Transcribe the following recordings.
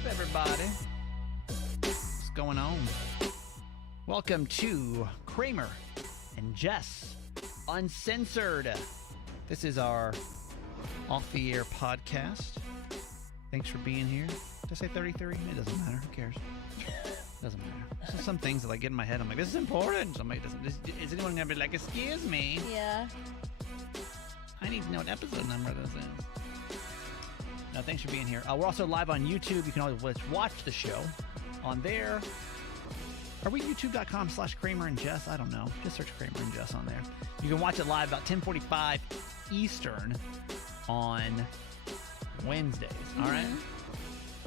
up, everybody? What's going on? Welcome to Kramer and Jess Uncensored. This is our off-the-air podcast. Thanks for being here. Did I say 33? It doesn't matter. Who cares? Doesn't matter. There's just some things that like get in my head. I'm like, this is important. Somebody doesn't. Is anyone gonna be like, excuse me? Yeah. I need to know what episode number this is. No, thanks for being here. We're also live on YouTube. You can always watch the show on there. Are we youtube.com/Kramer and Jess? I don't know. Just search Kramer and Jess on there. You can watch it live about 10:45 Eastern on Wednesdays. All right.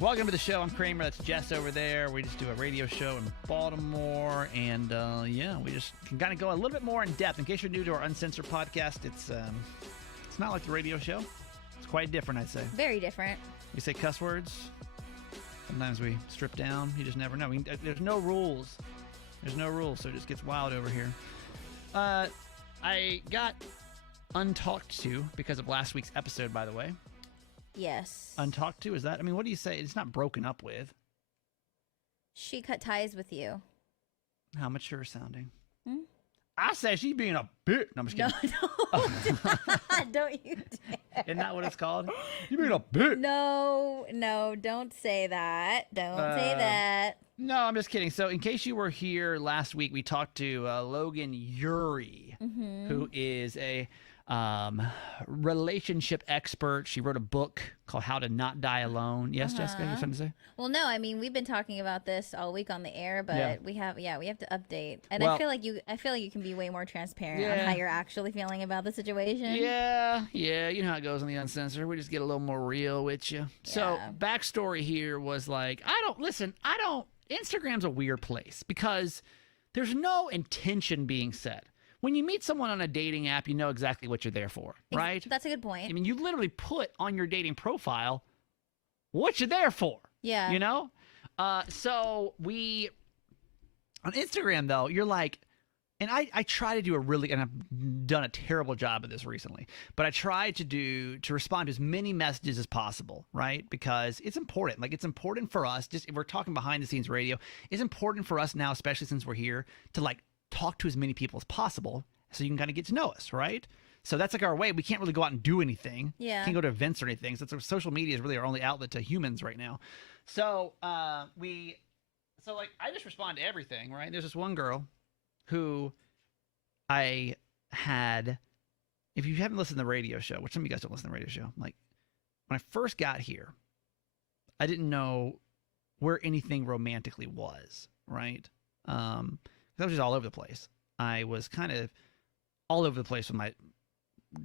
Welcome to the show. I'm Kramer. That's Jess over there. We just do a radio show in Baltimore. And yeah, we just can kind of go a little bit more in depth. In case you're new to our Uncensored podcast, it's not like the radio show. It's quite different, I'd say. Very different. We say cuss words. Sometimes we strip down. You just never know. There's no rules. There's no rules, so it just gets wild over here. I got untalked to because of last week's episode, by the way. Yes. Untalked to? Is that? I mean, what do you say? It's not broken up with. She cut ties with you. How mature sounding. I said she being a bitch. No, I'm just kidding. No. Don't you dare. Isn't that what it's called? You being a bitch. No, don't say that. Don't say that. No, I'm just kidding. So in case you were here last week, we talked to Logan Ury, who is a relationship expert. She wrote a book called How to Not Die Alone. Yes, Jessica, you have something to say? Well, no, I mean, we've been talking about this all week on the air, but we have to update. And well, I feel like you can be way more transparent on how you're actually feeling about the situation. Yeah, you know how it goes on the Uncensored. We just get a little more real with you. So, backstory here was like, Instagram's a weird place because there's no intention being set. When you meet someone on a dating app, you know exactly what you're there for, right? That's a good point. I mean, you literally put on your dating profile what you're there for. Yeah. You know? So we, on Instagram though, you're like, and I try to do and I've done a terrible job of this recently, but I try to respond to as many messages as possible, right? Because it's important. Like, it's important for us, just if we're talking behind the scenes radio, it's important for us now, especially since we're here, to like, talk to as many people as possible so you can kind of get to know us, right? So that's like our way. We can't really go out and do anything. Yeah. Can't go to events or anything. So social media is really our only outlet to humans right now. So I just respond to everything, right? There's this one girl who I had, if you haven't listened to the radio show, which some of you guys don't listen to the radio show, like when I first got here, I didn't know where anything romantically was, right? I was just all over the place. I was kind of all over the place with my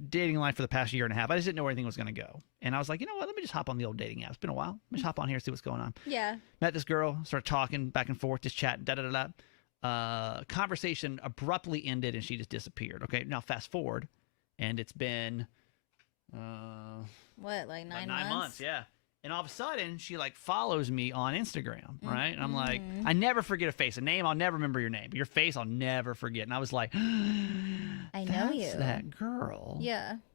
dating life for the past year and a half. I just didn't know where anything was going to go. And I was like, you know what? Let me just hop on the old dating app. It's been a while. Let me just hop on here and see what's going on. Yeah. Met this girl, started talking back and forth, just chatting, conversation abruptly ended and she just disappeared. Okay, now fast forward, and it's been... what, like 9 months? 9 months, yeah. And all of a sudden, she like follows me on Instagram, right? And I'm like, I never forget a face. A name, I'll never remember your name. But your face, I'll never forget. And I was like, I know you. That's that girl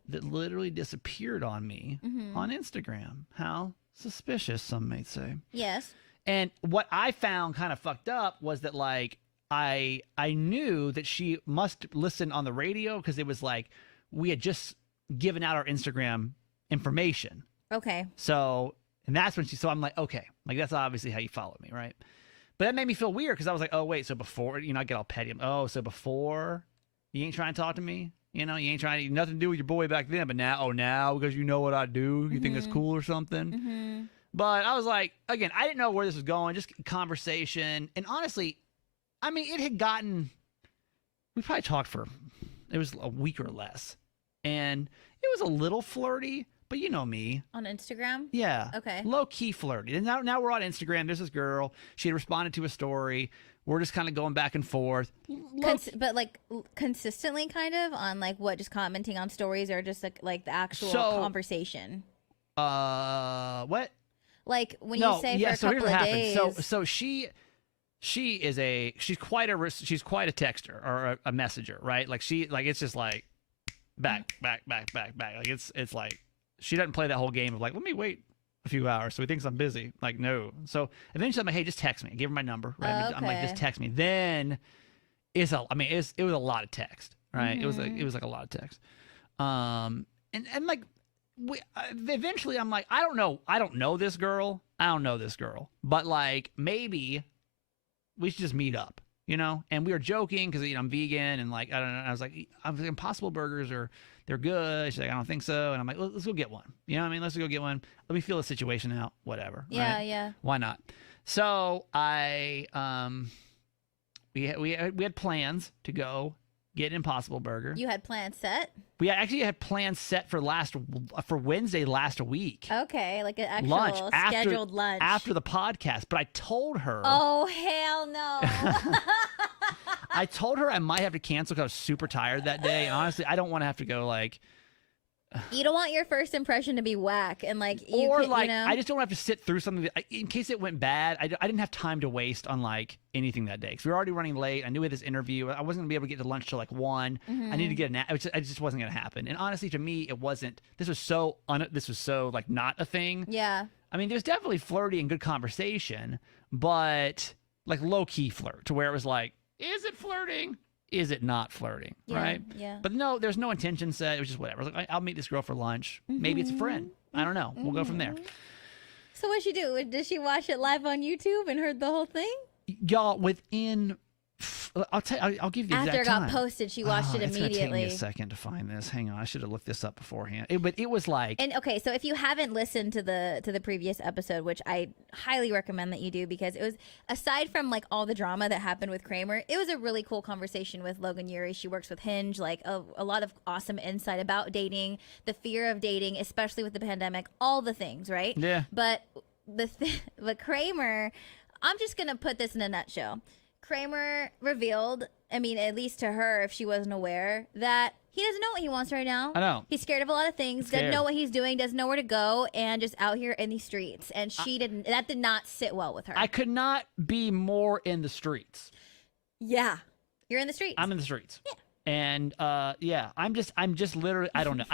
that literally disappeared on me on Instagram. How suspicious, some may say. Yes. And what I found kind of fucked up was that like, I knew that she must listen on the radio because it was like, we had just given out our Instagram information. Okay. So, and that's when so I'm like, okay, like that's obviously how you followed me, right? But that made me feel weird because I was like, oh, wait, so before, I get all petty. Oh, so before you ain't trying to talk to me? You ain't trying to, nothing to do with your boy back then, but now because you know what I do, you think it's cool or something? But I was like, again, I didn't know where this was going, just conversation. And honestly, I mean, it had gotten, we probably talked it was a week or less. And it was a little flirty. But you know me. On Instagram? Yeah. Okay. Low-key flirty. And now we're on Instagram. There's this girl. She had responded to a story. We're just kind of going back and forth. But like consistently kind of on like what, just commenting on stories or just like the actual conversation? What? Like when you say for a couple of days. So she's quite a texter or a messenger, right? Like it's just like back. Like it's like, she doesn't play that whole game of like, let me wait a few hours, so he thinks I'm busy. Like, no. So eventually I'm like, hey, just text me. I gave her my number, right? I'm like, just text me. Then it was a lot of text, right? It was like a lot of text. And like, eventually I'm like, I don't know this girl. But like, maybe we should just meet up, you know? And we were joking because, I'm vegan and like, I don't know. I was like, Impossible Burgers they're good. She's like, I don't think so. And I'm like, let's go get one. You know what I mean? Let's go get one. Let me feel the situation out. Whatever. Yeah, right? yeah. Why not? So we had plans to go get an Impossible Burger. You had plans set? We actually had plans set for Wednesday last week. Okay, like an actual scheduled lunch. After the podcast. But I told her. Oh, hell no. I told her I might have to cancel because I was super tired that day. And honestly, I don't want to have to go like. You don't want your first impression to be whack and like. I just don't have to sit through something in case it went bad. I didn't have time to waste on like anything that day because we were already running late. I knew we had this interview. I wasn't gonna be able to get to lunch till like 1. I needed to get a nap. It just wasn't gonna happen. And honestly, to me, it wasn't. This was so like not a thing. Yeah. I mean, there's definitely flirty and good conversation, but like low key flirt to where it was like. Is it flirting? Is it not flirting? Yeah, right? Yeah. But no, there's no intention set. It was just whatever. I was like, I'll meet this girl for lunch. Maybe it's a friend. I don't know. We'll go from there. So what'd she do? Did she watch it live on YouTube and heard the whole thing? Y'all, within... I'll give you the exact After it time. got posted, she watched it immediately. It's going to take me a second to find this. Hang on. I should have looked this up beforehand. But it was like... And okay, so if you haven't listened to the previous episode, which I highly recommend that you do, because it was, aside from like all the drama that happened with Kramer, it was a really cool conversation with Logan Ury. She works with Hinge, like a lot of awesome insight about dating, the fear of dating, especially with the pandemic, all the things, right? Yeah. But but Kramer, I'm just going to put this in a nutshell. Kramer revealed, I mean, at least to her, if she wasn't aware, that he doesn't know what he wants right now. I know. He's scared of a lot of things, doesn't know what he's doing, doesn't know where to go, and just out here in these streets. And that did not sit well with her. I could not be more in the streets. Yeah. You're in the streets. I'm in the streets. Yeah. And yeah, I'm just literally, I don't know.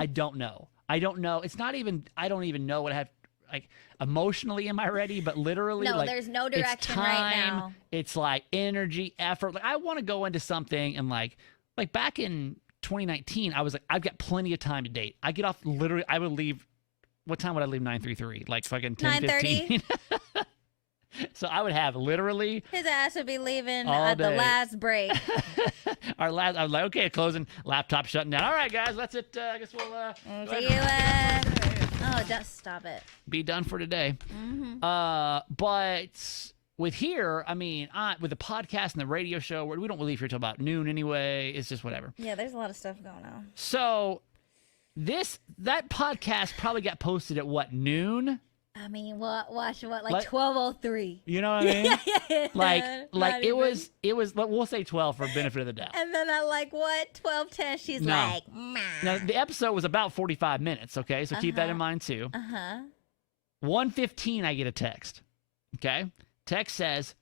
I don't know. It's not even, I don't even know what I have. Like, emotionally, am I ready? But literally, no, like, there's no direction it's time, right now. It's like energy, effort. Like, I want to go into something and like back in 2019, I was like, I've got plenty of time to date. I get off literally. I would leave. What time would I leave? 9:33. Like fucking 10:15. So I would have literally. His ass would be leaving at the last break. I was like, okay, closing, laptop shutting down. All right, guys, that's it. I guess we'll. See you later. Oh, just stop it. Be done for today. But with here, I mean, with the podcast and the radio show, we don't leave here till about noon anyway. It's just whatever. Yeah, there's a lot of stuff going on. So that podcast probably got posted at what, noon? I mean, watch what, like 12:03. You know what I mean? Yeah. Like it was. We'll say 12 for benefit of the doubt. And then at like what, 12:10, she's like, nah. Now the episode was about 45 minutes. Okay, so keep that in mind too. 1:15, I get a text. Okay, text says,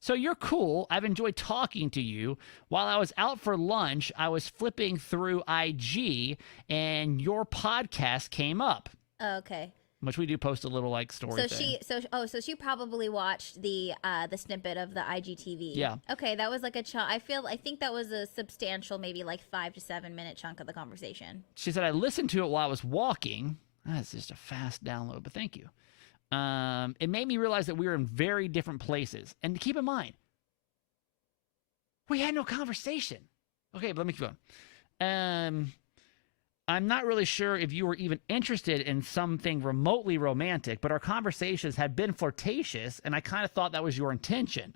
"So you're cool. I've enjoyed talking to you. While I was out for lunch, I was flipping through IG, and your podcast came up." Okay. Which we do post a little like story thing. So she probably watched the snippet of the IGTV. Yeah. Okay, that was like I think that was a substantial, maybe like 5 to 7 minute chunk of the conversation. She said, I listened to it while I was walking. That's just a fast download, but thank you. It made me realize that we were in very different places. And keep in mind, we had no conversation. Okay, but let me keep going. I'm not really sure if you were even interested in something remotely romantic, but our conversations had been flirtatious, and I kind of thought that was your intention.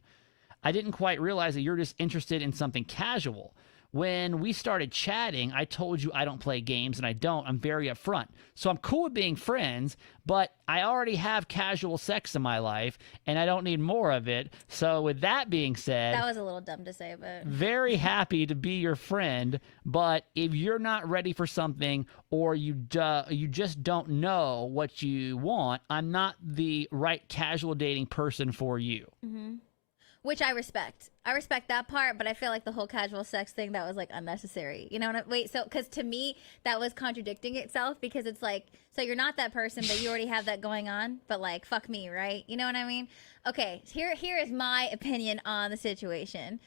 I didn't quite realize that you're just interested in something casual. When we started chatting, I told you I don't play games, and I don't. I'm very upfront. So I'm cool with being friends, but I already have casual sex in my life, and I don't need more of it. So with that being said... That was a little dumb to say, but... Very happy to be your friend, but if you're not ready for something or you just don't know what you want, I'm not the right casual dating person for you. Which I respect. I respect that part, but I feel like the whole casual sex thing, that was like unnecessary. You know what wait, so because to me that was contradicting itself, because it's like, so you're not that person, but you already have that going on, but like fuck me, right? You know what I mean? Okay, here is my opinion on the situation.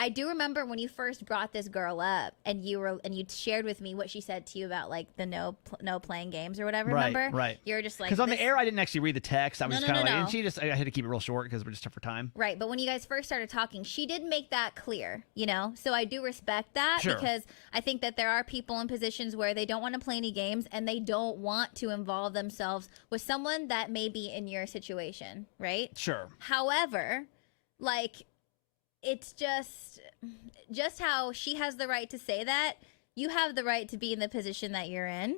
I do remember when you first brought this girl up, and you shared with me what she said to you about like the no playing games or whatever. Right, remember? right. You were just like, because on the air I didn't actually read the text. I was No, just no, kind of no, like, no. and she just, I had to keep it real short because we're just for time. Right, but when you guys first started talking, she did make that clear, you know? So I do respect that, Sure. because I think that there are people in positions where they don't want to play any games and they don't want to involve themselves with someone that may be in your situation, right? Sure. However, like, it's just how she has the right to say that, you have the right to be in the position that you're in.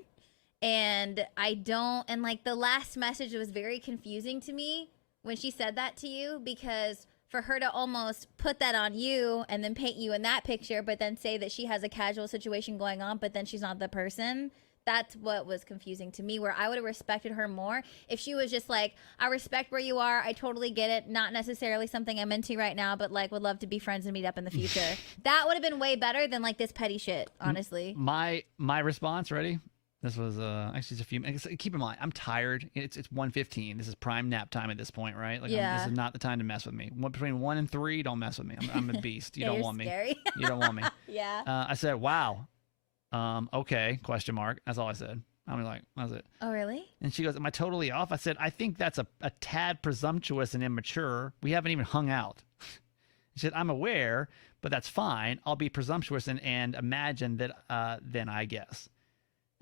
And I don't, and like the last message was very confusing to me when she said that to you, because for her to almost put that on you and then paint you in that picture, but then say that she has a casual situation going on, but then she's not the person, that's what was confusing to me, where I would have respected her more if she was just like, I respect where you are, I totally get it, not necessarily something I'm into right now, but like would love to be friends and meet up in the future. That would have been way better than like this petty shit, honestly. My response, ready? This was actually just a few minutes. Keep in mind, I'm tired. It's 1:15. This is prime nap time at this point, right? Like, Yeah. this is not the time to mess with me. Between 1 and 3, don't mess with me. I'm a beast. You Yeah, don't you're want scary. me. You don't want me. Yeah. I said, wow. Okay, question mark. That's all I said. I'm like, that's it. Oh, really? And she goes, am I totally off? I said, I think that's a tad presumptuous and immature. We haven't even hung out. She said, I'm aware, but that's fine. I'll be presumptuous and imagine that then, I guess.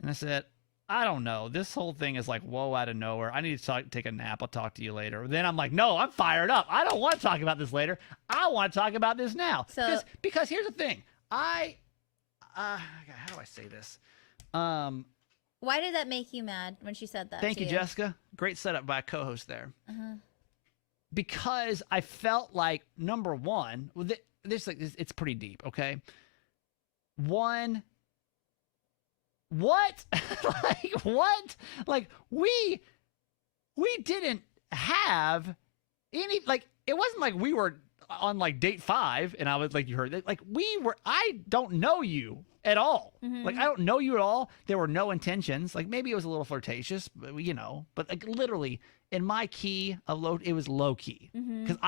And I said, I don't know. This whole thing is like, whoa, out of nowhere. I need to take a nap. I'll talk to you later. Then I'm like, no, I'm fired up. I don't want to talk about this later. I want to talk about this now. So, because here's the thing. How do I say this? why did that make you mad when she said that? Thank to you, Jessica. Great setup by a co-host there. Uh-huh. Because I felt like, number one, it's pretty deep, okay? One, what? Like, what? Like, we didn't have any, like, it wasn't like we were on like date 5 and I was like, you heard it. Like, I don't know you at all. Mhm. Like, I don't know you at all. There were no intentions. Like, maybe it was a little flirtatious, but but like literally in my key of low, it was low key. Mhm. Because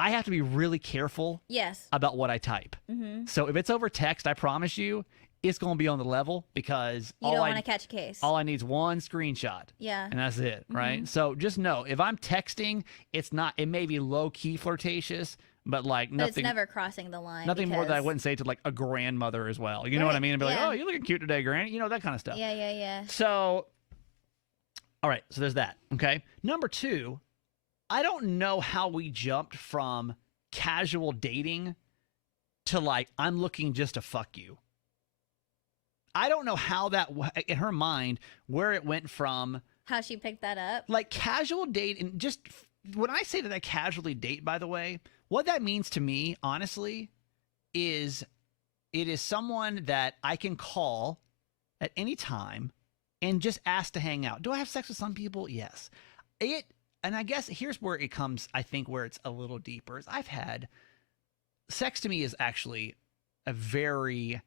I have to be really careful Yes. about what I type. Mm-hmm. So if it's over text, I promise you, it's going to be on the level, because You don't want to catch a case. all I need is one screenshot. Yeah. And that's it, right? Mhm. So just know, if I'm texting, it may be low-key flirtatious, but like But nothing, it's never crossing the line. nothing more that I because- wouldn't say to like a grandmother as well. You know what I Right, mean? And be like, yeah. oh, you're looking cute today, Granny. You know, that kind of stuff. Yeah, yeah, yeah. So, all right, so there's that, okay? Number 2, I don't know how we jumped from casual dating to like, I'm looking just to fuck you. I don't know how that, in her mind, where it went from How she picked that up. like casual date, and just when I say that I casually date, by the way, what that means to me, honestly, is it is someone that I can call at any time and just ask to hang out. Do I have sex with some people? Yes. And I guess here's where it comes, I think, where it's a little deeper. Is sex to me is actually a very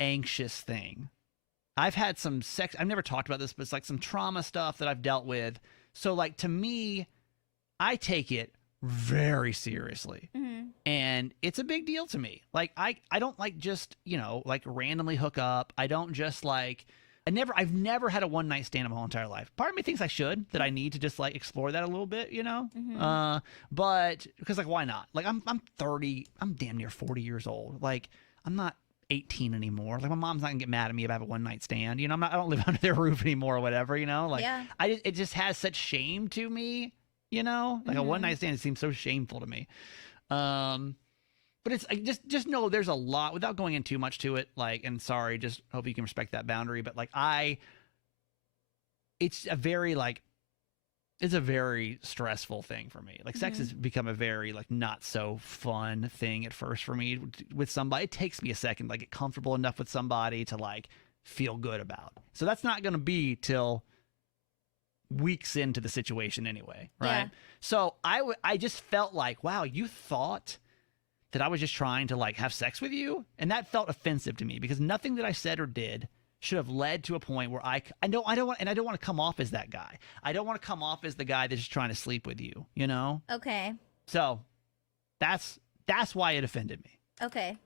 anxious thing. I've had some sex, I've never talked about this, but it's like some trauma stuff that I've dealt with. So like, to me, I take it very seriously. Mm-hmm. And it's a big deal to me. Like, I don't like just, like randomly hook up. I don't just like, I've never had a one night stand in my whole entire life. Part of me thinks I should, that I need to just like explore that a little bit, Mhm. but because like, why not? Like, I'm 30, I'm damn near 40 years old. Like, I'm not 18 anymore. Like, my mom's not gonna get mad at me if I have a one night stand. I don't live under their roof anymore or whatever, like, Yeah. it just has such shame to me, like a Mhm. one night stand, it seems so shameful to me. But it's like, just know there's a lot, without going in too much to it, like, and sorry, just hope you can respect that boundary. But like, it's a very stressful thing for me. Like, sex Mhm. has become a very like not so fun thing at first for me with somebody. It takes me a second to like get comfortable enough with somebody to like feel good about. So that's not going to be till weeks into the situation anyway, right? Yeah. So I just felt like, wow, you thought that I was just trying to like have sex with you, and that felt offensive to me because nothing that I said or did should have led to a point where I don't want to come off as that guy. I don't want to come off as the guy that's just trying to sleep with you, you know? Okay. So that's why it offended me. Okay.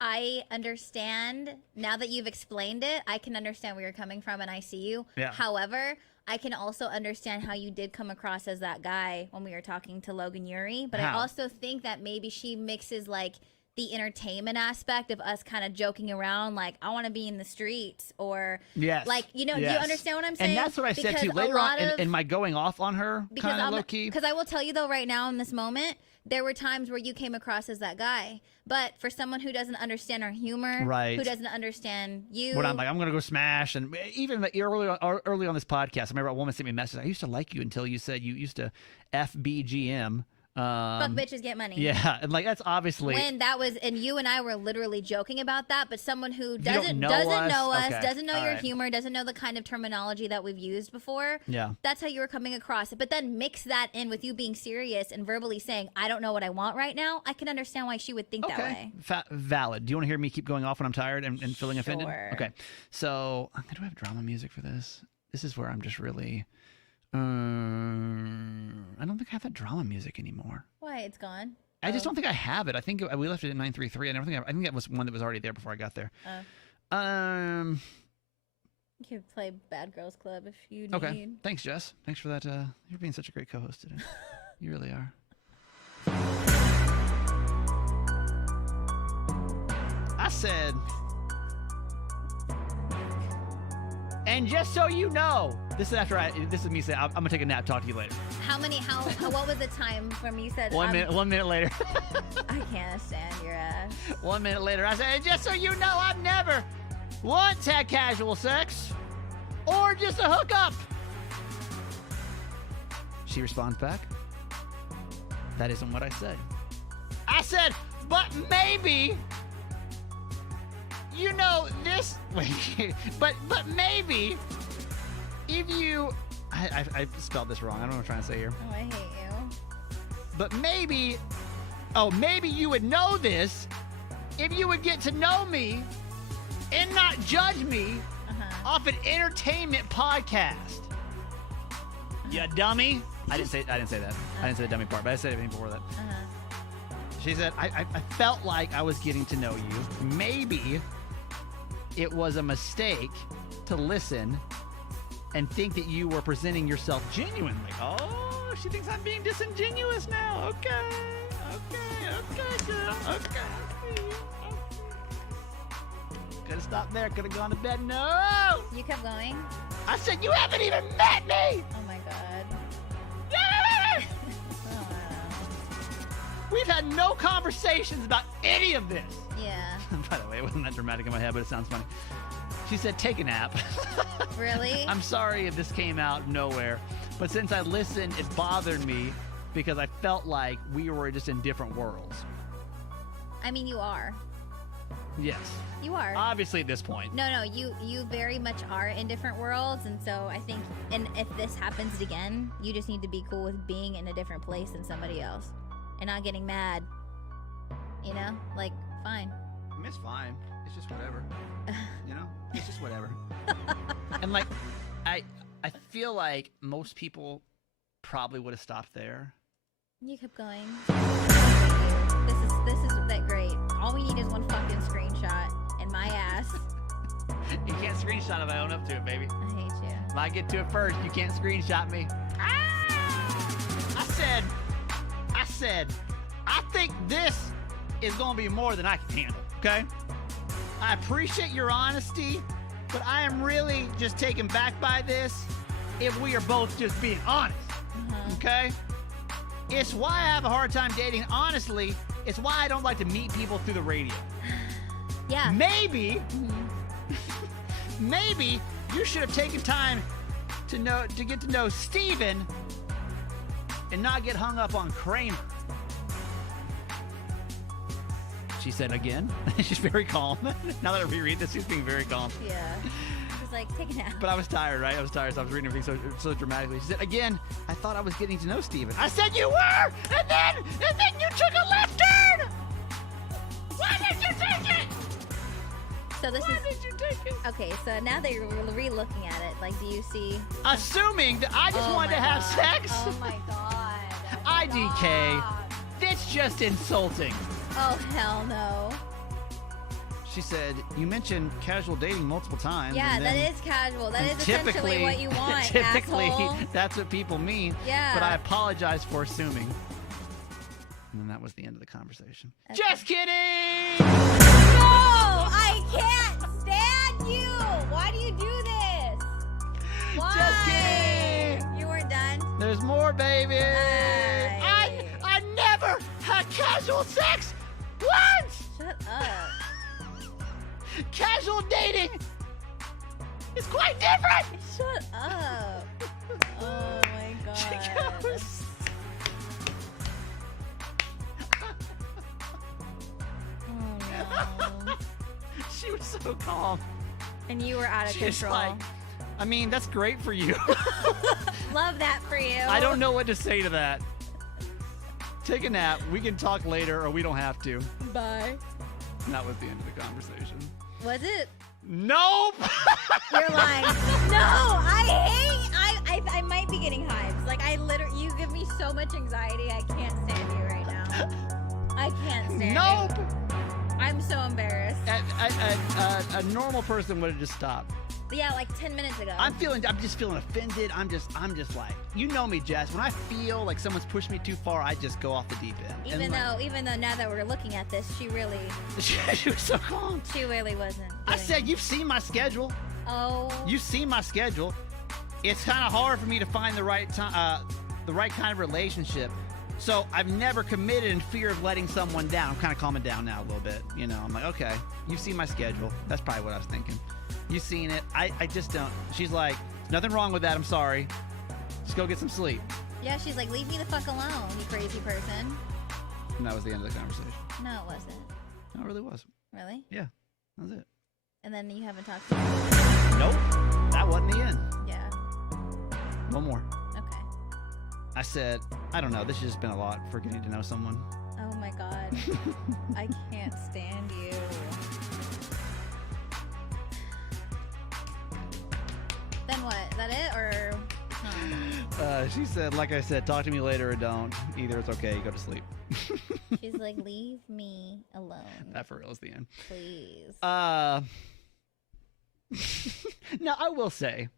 I understand now that you've explained it. I can understand where you're coming from, and I see you. Yeah. However, I can also understand how you did come across as that guy when we were talking to Logan Yuri. But How? I also think that maybe she mixes like the entertainment aspect of us kind of joking around, like I want to be in the streets, or Yes. like do you Yes. understand what I'm saying? And that's what I said Because too. a Later on lot in my going off on her, kind of low key. Because I will tell you though, right now in this moment, there were times where you came across as that guy. But for someone who doesn't understand our humor, Right. who doesn't understand you, When I'm like, I'm gonna go smash, and even early on this podcast, I remember a woman sent me a message. I used to like you until you said you used to FBGM. fuck bitches get money. Yeah, and like that's obviously When that was, and you and I were literally joking about that, but someone who don't doesn't know know us, us, okay, doesn't know all your right. humor, doesn't know the kind of terminology that we've used before. Yeah. That's how you were coming across it. But then mix that in with you being serious and verbally saying, I don't know what I want right now. I can understand why she would think that way. Valid. Do you want to hear me keep going off when I'm tired and feeling offended? Sure. Okay. So, do I have drama music for this? This is where I'm just really. I don't think I have that drama music anymore. Why? It's gone. I just don't think I have it. I think we left it at 933. I think that was one that was already there before I got there. You can play Bad Girls Club if you need. Okay. Thanks, Jess. Thanks for that. You're being such a great co-host today. You really are. I said, and just so you know, this is me saying, I'm gonna take a nap. Talk to you later. What was the time from you said? 1 minute. 1 minute later. I can't stand your ass. 1 minute later, I said, and just so you know, I've never once had casual sex or just a hookup. She responds back, that isn't what I said. I said, but maybe, you know, this, wait, but maybe if you, I spelled this wrong. I don't know what I'm trying to say here. Oh, I hate you. But maybe you would know this if you would get to know me and not judge me off an entertainment podcast. You dummy. I didn't say that. I didn't say the dummy part, but I said it before that. She said, I felt like I was getting to know you. Maybe it was a mistake to listen and think that you were presenting yourself genuinely. Oh, she thinks I'm being disingenuous now. Okay, girl. Okay. Could have stopped there. Could have gone to bed. No. You kept going. I said, you haven't even met me. Oh my god. Yeah! Oh, We've had no conversations about any of this. yeah. By the way, it wasn't that dramatic in my head, but it sounds funny. She said, take a nap. Really? I'm sorry if this came out of nowhere, but since I listened, it bothered me because I felt like we were just in different worlds. I mean, you are. Yes. You are. Obviously at this point. No, you very much are in different worlds, and so I think, and if this happens again, you just need to be cool with being in a different place than somebody else, and not getting mad. You know, like fine. I mean, it's fine. It's just whatever. You know, it's just whatever. And like, I feel like most people probably would have stopped there. You kept going. This is that great. All we need is one fucking screenshot and my ass. You can't screenshot if I own up to it, baby. I hate you. If I get to it first, you can't screenshot me. I said, I think this is going to be more than I can handle, okay? I appreciate your honesty, but I am really just taken back by this if we are both just being honest, okay? It's why I have a hard time dating. Honestly, it's why I don't like to meet people through the radio. Yeah. Maybe you should have taken time to get to know Steven and not get hung up on Kramer. She said again. She's very calm. Now that I reread this, she's being very calm. Yeah. was like, take a nap. But I was tired, right? I was tired, so I was reading everything so dramatically. She said, again, I thought I was getting to know Steven. I said you were, and then you took a left turn. Why did you take it? So this Why did you take it? okay. So now that you're re-looking at it, like, do you see? Assuming that I just wanted to have sex. Oh my god. IDK. That's just insulting. Oh hell no. She said, you mentioned casual dating multiple times. Yeah, and that then, is casual. That is typically essentially what you want, typically, asshole. that's what people mean. Yeah. But I apologize for assuming. And then that was the end of the conversation. Okay. Just kidding! No! I can't stand you! Why do you do this? Why? Just kidding! You weren't done? There's more, baby! Aye. I never had casual sex once! Shut up. Casual dating is quite different! Shut up. Oh my god. She goes... Oh no. She was so calm. And you were out of She's control. like, I mean, that's great for you. Love that for you. I don't know what to say to that. Take a nap. We can talk later, or we don't have to. Bye. And that was the end of the conversation. Was it? Nope! You're lying. No, I might be getting hives. Like, you give me so much anxiety. I can't stand you right now. I can't stand Nope! you. I'm so embarrassed. A normal person would have just stopped. Yeah, like 10 minutes ago. I'm just feeling offended. I'm just like, you know me, Jess. When I feel like someone's pushed me too far, I just go off the deep end. Even though now that we're looking at this, she she was so calm. She really wasn't. I doing said, it. you've seen my schedule. Oh. You've seen my schedule. It's kind of hard for me to find the right time, the right kind of relationship. So I've never committed in fear of letting someone down. I'm kind of calming down now a little bit. You know, I'm like, okay, you've seen my schedule. That's probably what I was thinking. You've seen it. I just don't. She's like, nothing wrong with that. I'm sorry. Just go get some sleep. Yeah, she's like, leave me the fuck alone, you crazy person. And that was the end of the conversation. No, it wasn't. No, it really was. Really? Yeah, that was it. And then you haven't talked to her? Nope, that wasn't the end. Yeah. One more. Okay. I said, I don't know. This has just been a lot for getting to know someone. Oh my god. I can't stand you. Then what? Is that it or? Huh? She said, like I said, talk to me later or don't. Either it's okay. Go to sleep. She's like, leave me alone. That for real is the end. Please. Now, I will say,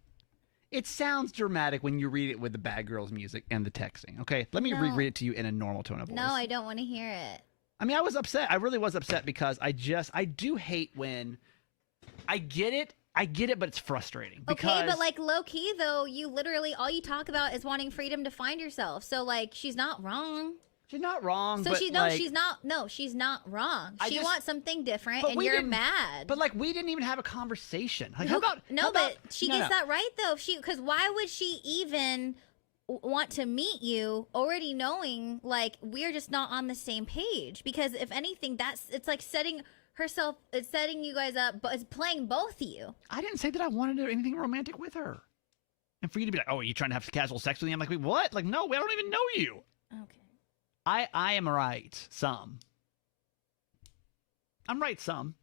it sounds dramatic when you read it with the Bad Girls music and the texting. Okay, let me No. reread it to you in a normal tone of voice. No, I don't want to hear it. I mean, I was upset. I really was upset because I do hate when I get it, but it's frustrating. Because, Okay, but like low key though, you literally all you talk about is wanting freedom to find yourself. So like, she's not wrong. she's not wrong. So but she's not wrong. I She just- wants something different, but and we you're didn't- mad. But like, we didn't even have a conversation. Like, No, how about but she no, gets no. that right though. Because why would she even want to meet you already knowing like we're just not on the same page? Because if anything, it's like setting you guys up, but it's playing both of you. I didn't say that I wanted to do anything romantic with her. And for you to be like, oh, are you trying to have casual sex with me? I'm like, wait, what? Like, no, I don't even know you. Okay. I am right. Some. I'm right some.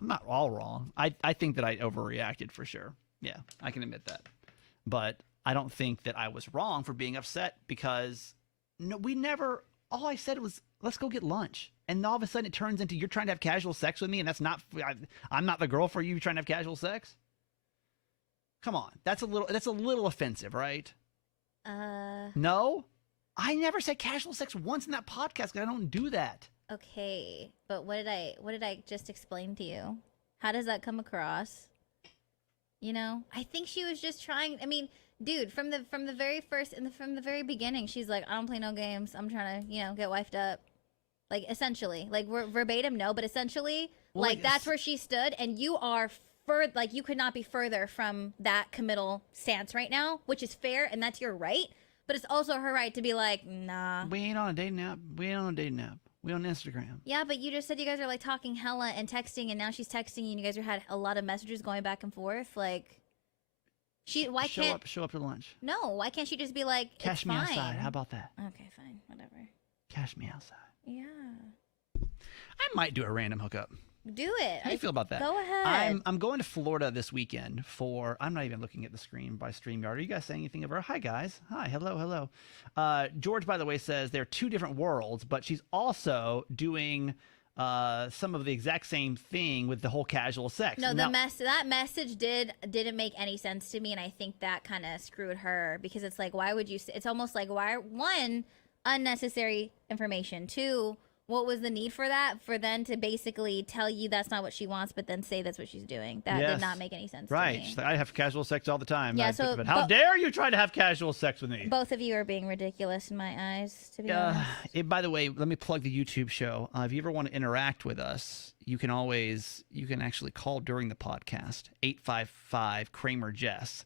I'm not all wrong. I think that I overreacted for sure. Yeah, I can admit that. But I don't think that I was wrong for being upset because we never, all I said was, let's go get lunch. And all of a sudden it turns into you're trying to have casual sex with me and that's not, I'm not the girl for you trying to have casual sex. Come on. That's a little offensive, right? No? I never said casual sex once in that podcast because I don't do that. Okay, but what did I just explain to you? How does that come across? You know, I think she was just trying. I mean, dude, from the very first from the very beginning, she's like, I don't play no games. I'm trying to, get wifed up. Like essentially, like verbatim, no, but essentially, Well, like that's where she stood, and you are like you could not be further from that committal stance right now, which is fair, and that's your right. But it's also her right to be like, nah. We ain't on a dating app. We ain't on a dating app. We on Instagram. Yeah, but you just said you guys are like talking hella and texting, and now she's texting you, and you guys had a lot of messages going back and forth. Like, Why can't show up to lunch. No, why can't she just be like, it's Cash me fine. outside. How about that? Okay, fine, whatever. Cash me outside. Yeah, I might do a random hookup. do it. How do you feel about that? Go ahead. I'm going to Florida this weekend for. I'm not even looking at the screen by StreamYard. Are you guys saying anything of her? Hi guys. Hi. Hello. George, by the way, says they're two different worlds, but she's also doing some of the exact same thing with the whole casual sex. No, Now, that message didn't make any sense to me, and I think that kind of screwed her because it's like, why would you? It's almost like one, unnecessary information. Two, what was the need for that? For them to basically tell you that's not what she wants, but then say that's what she's doing. That did not make any sense. Right. To me. She's like, I have casual sex all the time. Yeah. But how dare you try to have casual sex with me? Both of you are being ridiculous in my eyes, to be honest. By the way, let me plug the YouTube show. If you ever want to interact with us, you can actually call during the podcast, 855 Kramer Jess.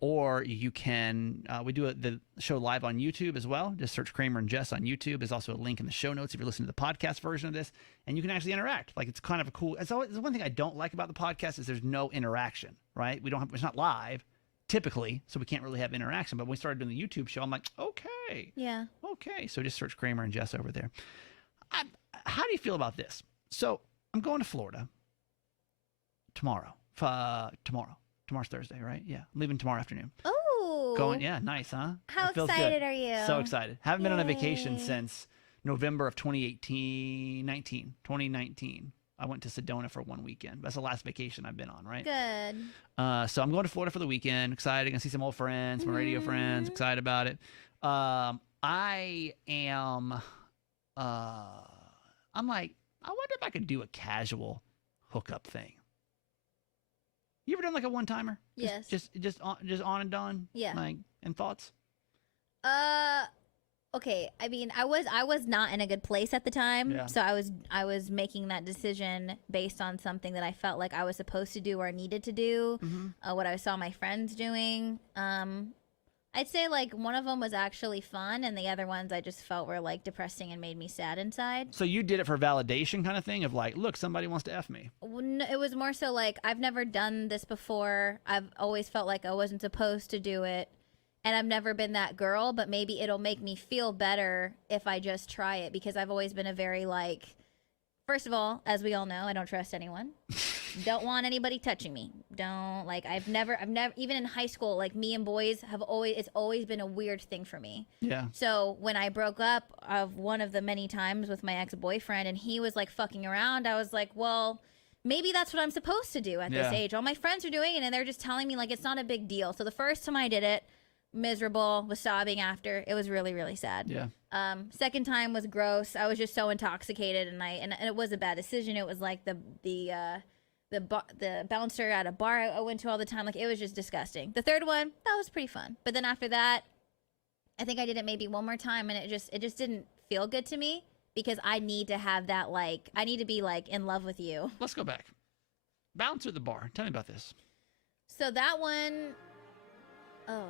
Or you can, we do the show live on YouTube as well. Just search Kramer and Jess on YouTube. There's also a link in the show notes if you're listening to the podcast version of this, and you can actually interact. Like, it's kind of a cool, it's one thing I don't like about the podcast is there's no interaction, right? It's not live typically, so we can't really have interaction. But when we started doing the YouTube show, I'm like, okay. Yeah. Okay. So just search Kramer and Jess over there. How do you feel about this? So I'm going to Florida tomorrow. Tomorrow's Thursday, right? Yeah. I'm leaving tomorrow afternoon. Oh. Going, yeah, nice, huh? How It feels excited good. are you? So excited. Haven't been on a vacation Yay. since November of 2019. I went to Sedona for one weekend. That's the last vacation I've been on, right? Good. So I'm going to Florida for the weekend. Excited. Gonna see some old friends, some radio friends. Excited about it. I am. I'm like, I wonder if I could do a casual hookup thing. You ever done like a one timer? Yes. Just on and done. Yeah. Like, and thoughts. Okay. I mean, I was not in a good place at the time, Yeah. so I was making that decision based on something that I felt like I was supposed to do or needed to do. What I saw my friends doing. I'd say like one of them was actually fun, and the other ones I just felt were like depressing and made me sad inside. So you did it for validation kind of thing of like, look, somebody wants to F me. It was more so like, I've never done this before. I've always felt like I wasn't supposed to do it, and I've never been that girl, but maybe it'll make me feel better if I just try it, because I've always been a very like, first of all, as we all know, I don't trust anyone. Don't want anybody touching me. Don't, like, I've never, even in high school, like, me and boys it's always been a weird thing for me. Yeah. So when I broke up of one of the many times with my ex-boyfriend and he was like fucking around, I was like, well, maybe that's what I'm supposed to do at this age. All my friends are doing it and they're just telling me like it's not a big deal. So the first time I did it, miserable, was sobbing after. It was really, really sad. Yeah. Second time was gross. I was just so intoxicated, and it was a bad decision. It was like the bouncer at a bar I went to all the time. Like, it was just disgusting. The third one, that was pretty fun. But then after that, I think I did it maybe one more time, and it just didn't feel good to me, because I need to have that, like, I need to be like in love with you. Let's go back. Bouncer at the bar. Tell me about this. So that one, oh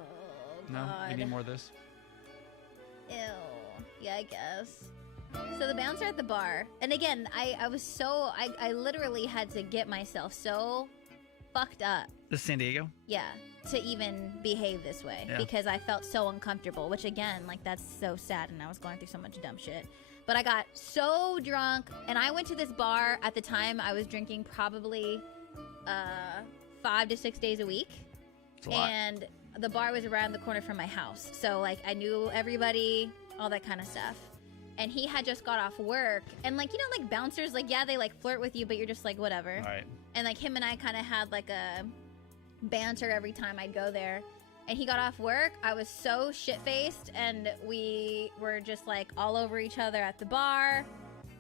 No, God. we need more of this. Ew. Yeah, I guess. So the bouncer at the bar, and again, I literally had to get myself so fucked up. This is San Diego? Yeah, to even behave this way, because I felt so uncomfortable, which again, like, that's so sad, and I was going through so much dumb shit. But I got so drunk, and I went to this bar at the time. I was drinking probably 5 to 6 days a week. It's a lot. And the bar was around the corner from my house. So, like, I knew everybody, all that kind of stuff. And he had just got off work. And, like, you know, like, bouncers, like, yeah, they, like, flirt with you, but you're just like, whatever. All right. And, like, him and I kind of had, like, a banter every time I'd go there. And he got off work. I was so shit-faced, and we were just, like, all over each other at the bar.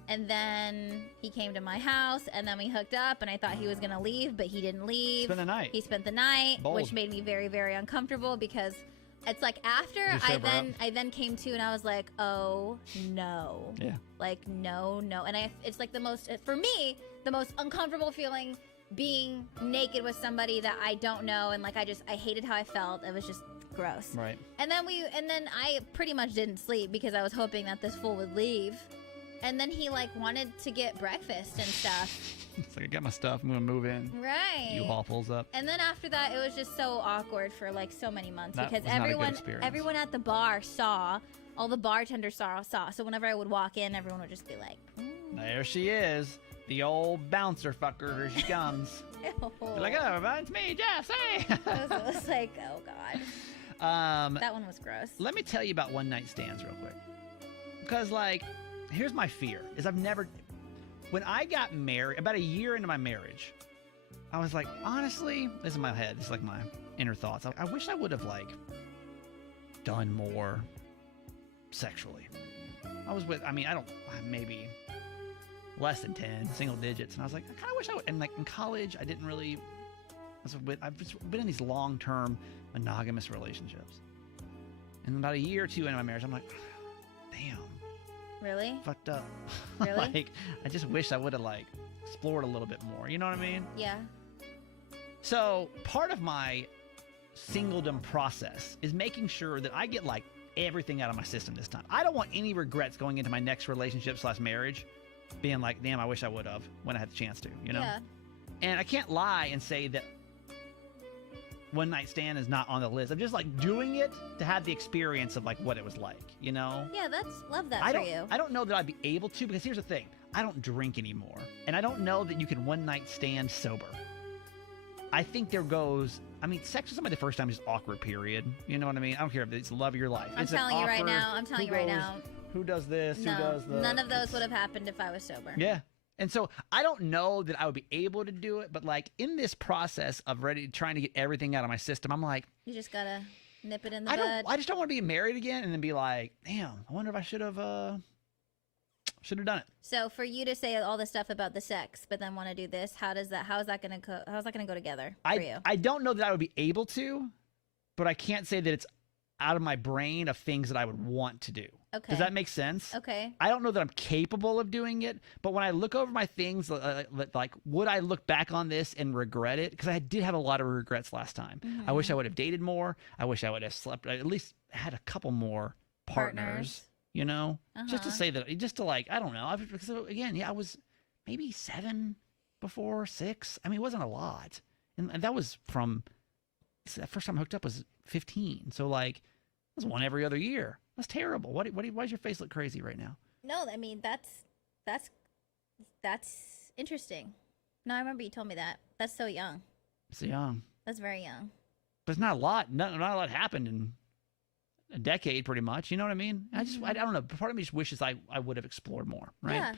And then he came to my house, and then we hooked up, and I thought he was going to leave, but he didn't leave. Spend the night. He spent the night, Bold. which made me very, very uncomfortable, because it's like after You sober up? I then came to, and I was like, oh no. Yeah. Like, no. And it's like for me, the most uncomfortable feeling, being naked with somebody that I don't know, and like I hated how I felt. It was just gross. Right. And then I pretty much didn't sleep, because I was hoping that this fool would leave. And then he like wanted to get breakfast and stuff. It's like, I got my stuff. I'm going to move in. Right. U-Haul pulls up. And then after that, it was just so awkward for like so many months That because was not a good experience. everyone at the bar saw, all the bartenders saw. So whenever I would walk in, everyone would just be like, There she is. The old bouncer fucker. Here she comes. Ew. You're like, oh, it's me, Jess. Hey. It was like, oh God. That one was gross. Let me tell you about one night stands real quick. Because, like, here's my fear, is I've never... When I got married, about a year into my marriage, I was like, honestly, this is my head. This is like my inner thoughts. I wish I would have, like, done more sexually. I was with, maybe less than 10, single digits. And I was like, I kind of wish I would. And, like, in college, I didn't really... I've just been in these long-term monogamous relationships. And about a year or two into my marriage, I'm like, damn. Really? Fucked up. Really? Like, I just wish I would have, like, explored a little bit more. You know what I mean? Yeah. So, part of my singledom process is making sure that I get, like, everything out of my system this time. I don't want any regrets going into my next relationship/marriage being like, damn, I wish I would have when I had the chance to, you know? Yeah. And I can't lie and say that one night stand is not on the list. I'm just like doing it to have the experience of like what it was like, you know? Yeah, love that for you. I don't know that I'd be able to, because here's the thing. I don't drink anymore. And I don't know that you can one night stand sober. I think sex with somebody the first time is awkward, period. You know what I mean? I don't care if it's the love of your life. I'm telling you right now. Who does this? No, who does the... none of those would have happened if I was sober. Yeah. And so I don't know that I would be able to do it, but like in this process of trying to get everything out of my system, I'm like, you just gotta nip it in the bud. I just don't want to be married again and then be like, damn, I wonder if I should have done it. So for you to say all this stuff about the sex, but then want to do this, how is that gonna go together for you? I don't know that I would be able to, but I can't say that it's out of my brain of things that I would want to do. Okay. Does that make sense? Okay. I don't know that I'm capable of doing it, but when I look over my things, like, would I look back on this and regret it? Because I did have a lot of regrets last time. Mm-hmm. I wish I would have dated more. I wish I would have at least had a couple more partners. You know? Just to say that, I don't know. Because again, yeah, I was maybe 7 before, 6. I mean, it wasn't a lot. And that was that first time I hooked up was 15. So, like, it was one every other year. That's terrible. Why does your face look crazy right now? No, I mean, that's interesting. No, I remember you told me that. That's so young. It's young. That's very young. But it's not a lot. Not a lot happened in a decade, pretty much. You know what I mean? I don't know. Part of me just wishes I would have explored more, right? Yeah.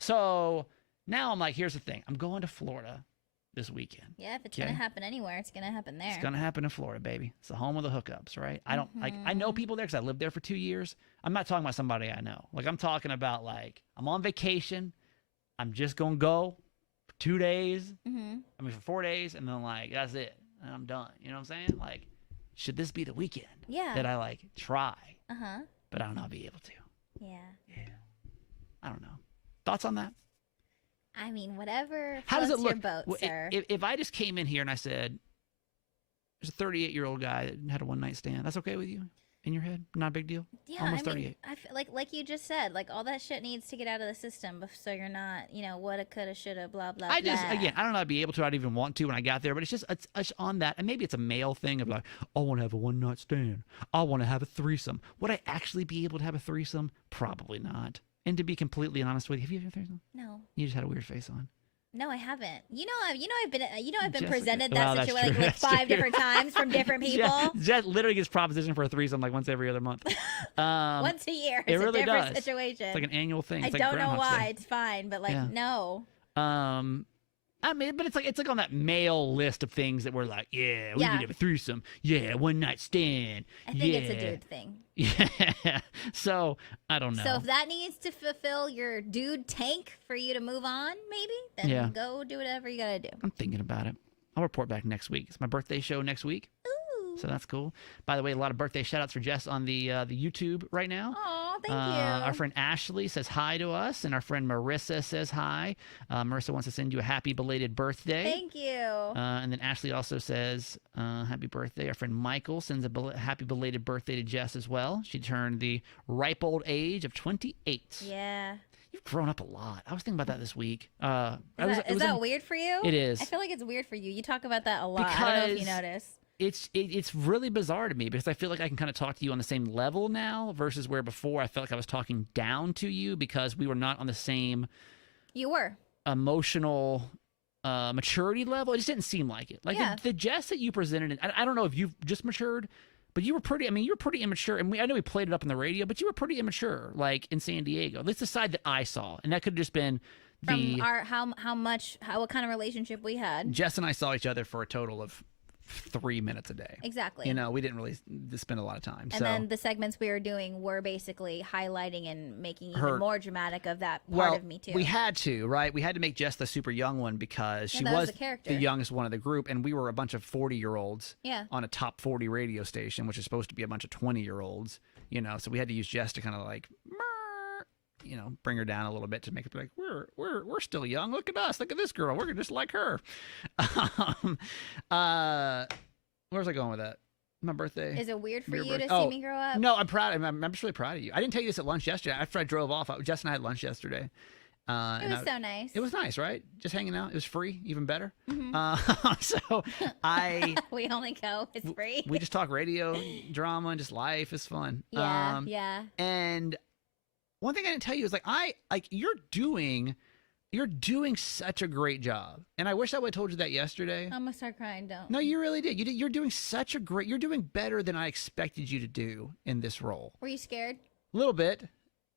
So now I'm like, here's the thing. I'm going to Florida this weekend. Yeah, if it's going to happen anywhere, it's going to happen there. It's going to happen in Florida, baby. It's the home of the hookups, right? I know people there because I lived there for 2 years. I'm not talking about somebody I know. Like, I'm talking about, like, I'm on vacation. I'm just going to go for 2 days. For 4 days, and then, like, that's it. And I'm done. You know what I'm saying? Like, should this be the weekend that I, like, try? But I don't know I'll be able to. Yeah. I don't know. Thoughts on that? I mean, whatever How does it look? Your boat, sir. If I just came in here and I said, there's a 38-year-old guy that had a one-night stand, that's okay with you? In your head? Not a big deal? Yeah, Almost I mean, 38. I feel like you just said, like, all that shit needs to get out of the system so you're not, woulda, coulda, shoulda, blah, blah, blah. Again, I don't know I'd be able to. I'd even want to when I got there, but it's on that. And maybe it's a male thing of like, I want to have a one-night stand. I want to have a threesome. Would I actually be able to have a threesome? Probably not. And to be completely honest with you, have you ever had a threesome? No. You just had a weird face on. No, I haven't. I've been Jessica, presented well, that that's situation true. like That's 5 true. different times from different people. Jess literally gets propositioned for a threesome like once every other month. Once a year. It It's really a different does. situation. It's like an annual thing. I It's like don't know Groundhog's why. Day. It's fine, but no. I mean, but it's like on that male list of things that we're like, yeah, we need to have a threesome. Yeah, one night stand. I think it's a dude thing. Yeah. So, I don't know. So if that needs to fulfill your dude tank for you to move on, maybe, then go do whatever you gotta do. I'm thinking about it. I'll report back next week. It's my birthday show next week. Ooh. So that's cool. By the way, a lot of birthday shout-outs for Jess on the YouTube right now. Aw, thank you. Our friend Ashley says hi to us, and our friend Marissa says hi. Marissa wants to send you a happy belated birthday. Thank you. And then Ashley also says happy birthday. Our friend Michael sends a happy belated birthday to Jess as well. She turned the ripe old age of 28. Yeah. you've grown up a lot. I was thinking about that this week. Is that weird for you? It is. I feel like it's weird for you. You talk about that a lot. I don't know if you notice. It's really bizarre to me because I feel like I can kind of talk to you on the same level now versus where before I felt like I was talking down to you because we were not on the same You were. emotional maturity level. It just didn't seem like it. Like the Jess that you presented, and I don't know if you've just matured, but you were pretty. I mean, you were pretty immature, and I know we played it up on the radio, but you were pretty immature, like in San Diego. That's the side that I saw, and that could have just been From what kind of relationship we had. Jess and I saw each other for a total of 3 minutes a day. Exactly. You know, we didn't really spend a lot of time. And then the segments we were doing were basically highlighting and making even more dramatic of that part of me too. We had to, right? We had to make Jess the super young one because she that was the character. the youngest one of the group, and we were a bunch of 40-year-olds on a top 40 radio station, which is supposed to be a bunch of 20-year-olds, you know, so we had to use Jess to kind of like you know, bring her down a little bit to make it be like, we're still young. Look at us. Look at this girl. We're just like her. Where's I going with that? My birthday. Is it weird for you to see me grow up? No, I'm proud. I'm just really proud of you. I didn't tell you this at lunch yesterday. After I drove off, Jess and I had lunch yesterday. It was so nice. It was nice, right? Just hanging out. It was free, even better. Mm-hmm. So we only go. It's free. We just talk radio, drama, and just life. It's fun. Yeah, yeah. And one thing I didn't tell you is you're doing such a great job. And I wish I would have told you that yesterday. I'm gonna start crying. Don't. No, you really did. You're doing you're doing better than I expected you to do in this role. Were you scared? A little bit,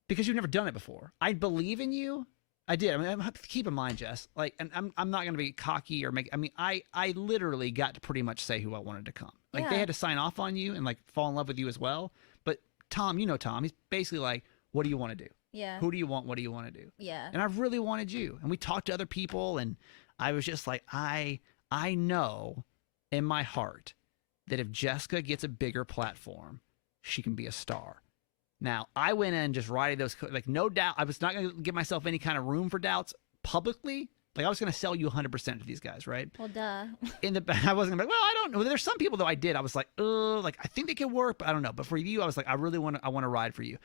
because you've never done it before. I believe in you. I did. I mean, keep in mind, Jess, and I'm not going to be cocky or I literally got to pretty much say who I wanted to come. Like they had to sign off on you and like fall in love with you as well. But Tom, he's basically like, what do you want to do? Yeah. Who do you want? What do you want to do? Yeah. And I really wanted you. And we talked to other people, and I was just like, I know in my heart that if Jessica gets a bigger platform, she can be a star. Now, I went in just writing those, like, no doubt. I was not going to give myself any kind of room for doubts publicly. Like, I was going to sell you 100% to these guys, right? Well, duh. I wasn't going to be like, well, I don't know. There's some people, though, I did. I was like, like, I think they could work, but I don't know. But for you, I was like, I want to ride for you.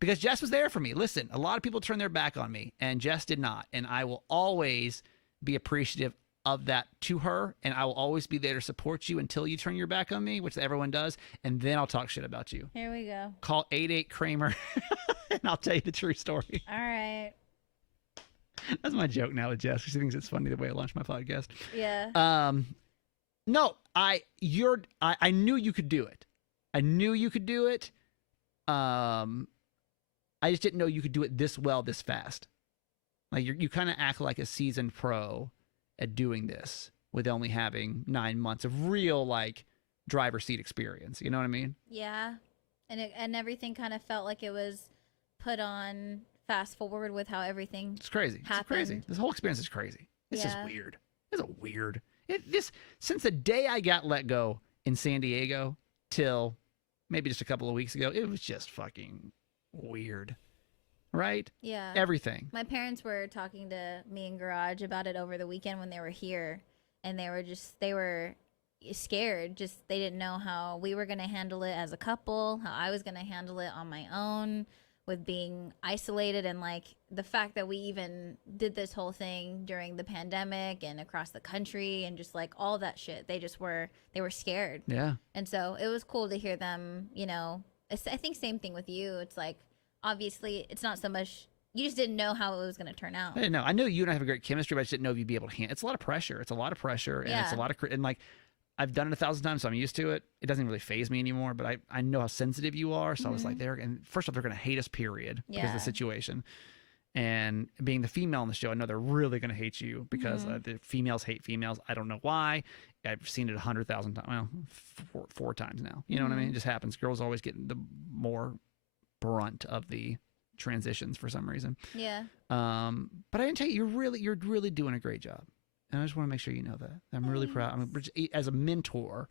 Because Jess was there for me. Listen, a lot of people turned their back on me, and Jess did not. And I will always be appreciative of that to her, and I will always be there to support you until you turn your back on me, which everyone does, and then I'll talk shit about you. Here we go. Call 88 Kramer, and I'll tell you the true story. All right. That's my joke now with Jess. She thinks it's funny the way I launch my podcast. Yeah. No, I knew you could do it. I knew you could do it. I just didn't know you could do it this well, this fast. Like you kind of act like a seasoned pro at doing this with only having 9 months of real like driver's seat experience. You know what I mean? Yeah, and everything kind of felt like it was put on fast forward with how everything. It's crazy. Happened. It's crazy. This whole experience is crazy. It's just Yeah. weird. It's weird. Since the day I got let go in San Diego till maybe just a couple of weeks ago, it was just fucking weird. Right? Yeah. Everything. My parents were talking to me in garage about it over the weekend when they were here, and they were scared. Just they didn't know how we were going to handle it as a couple, how I was going to handle it on my own with being isolated, and like the fact that we even did this whole thing during the pandemic and across the country and just like all that shit. They were scared. Yeah. And so it was cool to hear them, I think same thing with you. It's like, obviously, it's not so much. You just didn't know how it was going to turn out. I didn't know. I knew you and I have a great chemistry, but I just didn't know if you'd be able to handle. It's a lot of pressure. And it's a lot of and like I've done it 1,000 times, so I'm used to it. It doesn't really faze me anymore. But I know how sensitive you are, so I was like, and first off, they're going to hate us, period, because of the situation. And being the female on the show, I know they're really going to hate you because the females hate females. I don't know why. I've seen it 100,000 times. Well, four times now. You know what I mean? It just happens. Girls always get the more brunt of the transitions for some reason. Yeah. But I didn't tell you, you're really doing a great job, and I just want to make sure you know that. I'm really proud. As a mentor,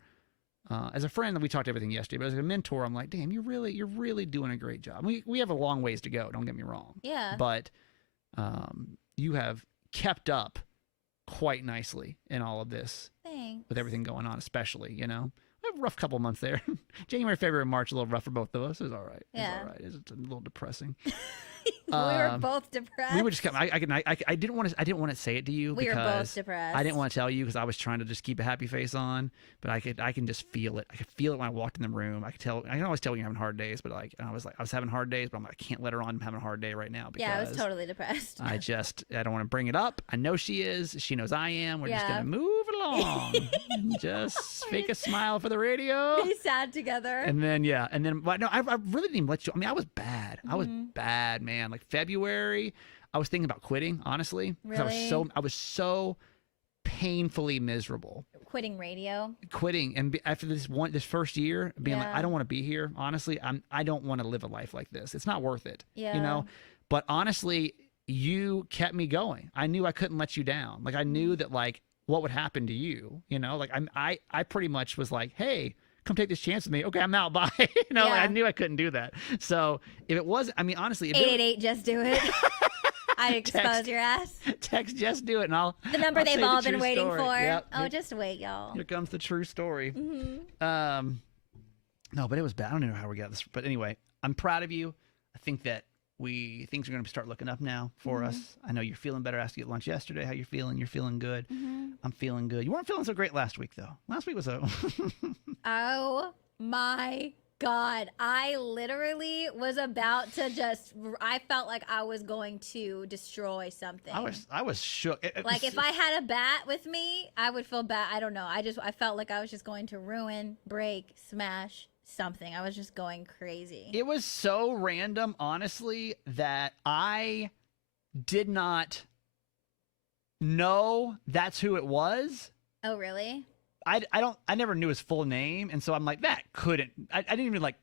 as a friend, we talked everything yesterday, but as a mentor, I'm like, damn, you're really doing a great job. We have a long ways to go. Don't get me wrong. Yeah. But you have kept up quite nicely in all of this. Thanks. With everything going on, especially, We had a rough couple months there. January, February, March, a little rough for both of us. It was all right. Yeah. It was all right. It was a little depressing. We were both depressed. We were just I didn't want to say it to you We because were both depressed. I didn't want to tell you because I was trying to just keep a happy face on, but I can just feel it. I could feel it when I walked in the room. I can always tell when you're having hard days, but I was having hard days, but I'm like, I can't let her on. I'm having a hard day right now because I was totally depressed. I don't want to bring it up. I know she is. She knows I am. We're just gonna move along. And just fake a smile for the radio. Be sad together. And then but no, I really didn't even let you. I mean, I was bad. I was bad, man. Like February, I was thinking about quitting, honestly. Really? I was so painfully miserable. Quitting radio. Quitting, and after this first year, being like, I don't want to be here. Honestly, I don't want to live a life like this. It's not worth it. Yeah. You know. But honestly, you kept me going. I knew I couldn't let you down. Like I knew that like what would happen to you. You know, like I pretty much was like, hey, come take this chance with me. Okay, I'm out. Bye. Like, I knew I couldn't do that. So if it was, I mean, honestly, if 888, just do it. I'd expose your ass. Text, just do it, and the number I'll they've all been waiting story. for. Yep. Oh, just wait, y'all. Here comes the true story. Mm-hmm. No, but it was bad. I don't know how we got this, but anyway, I'm proud of you. I think that things are going to start looking up now for us. I know you're feeling better. I asked you at lunch yesterday how you're feeling. You're feeling good. I'm feeling good. You weren't feeling so great last week, though. Last week was Oh my God. I literally was about to I felt like I was going to destroy something. I was shook. Like if I had a bat with me, I would feel bad. I don't know. I felt like I was just going to ruin, break, smash something. I was just going crazy. It was so random, honestly, that I did not know that's who it was. Oh, really? I never knew his full name, and so I'm like, that couldn't. I didn't even like.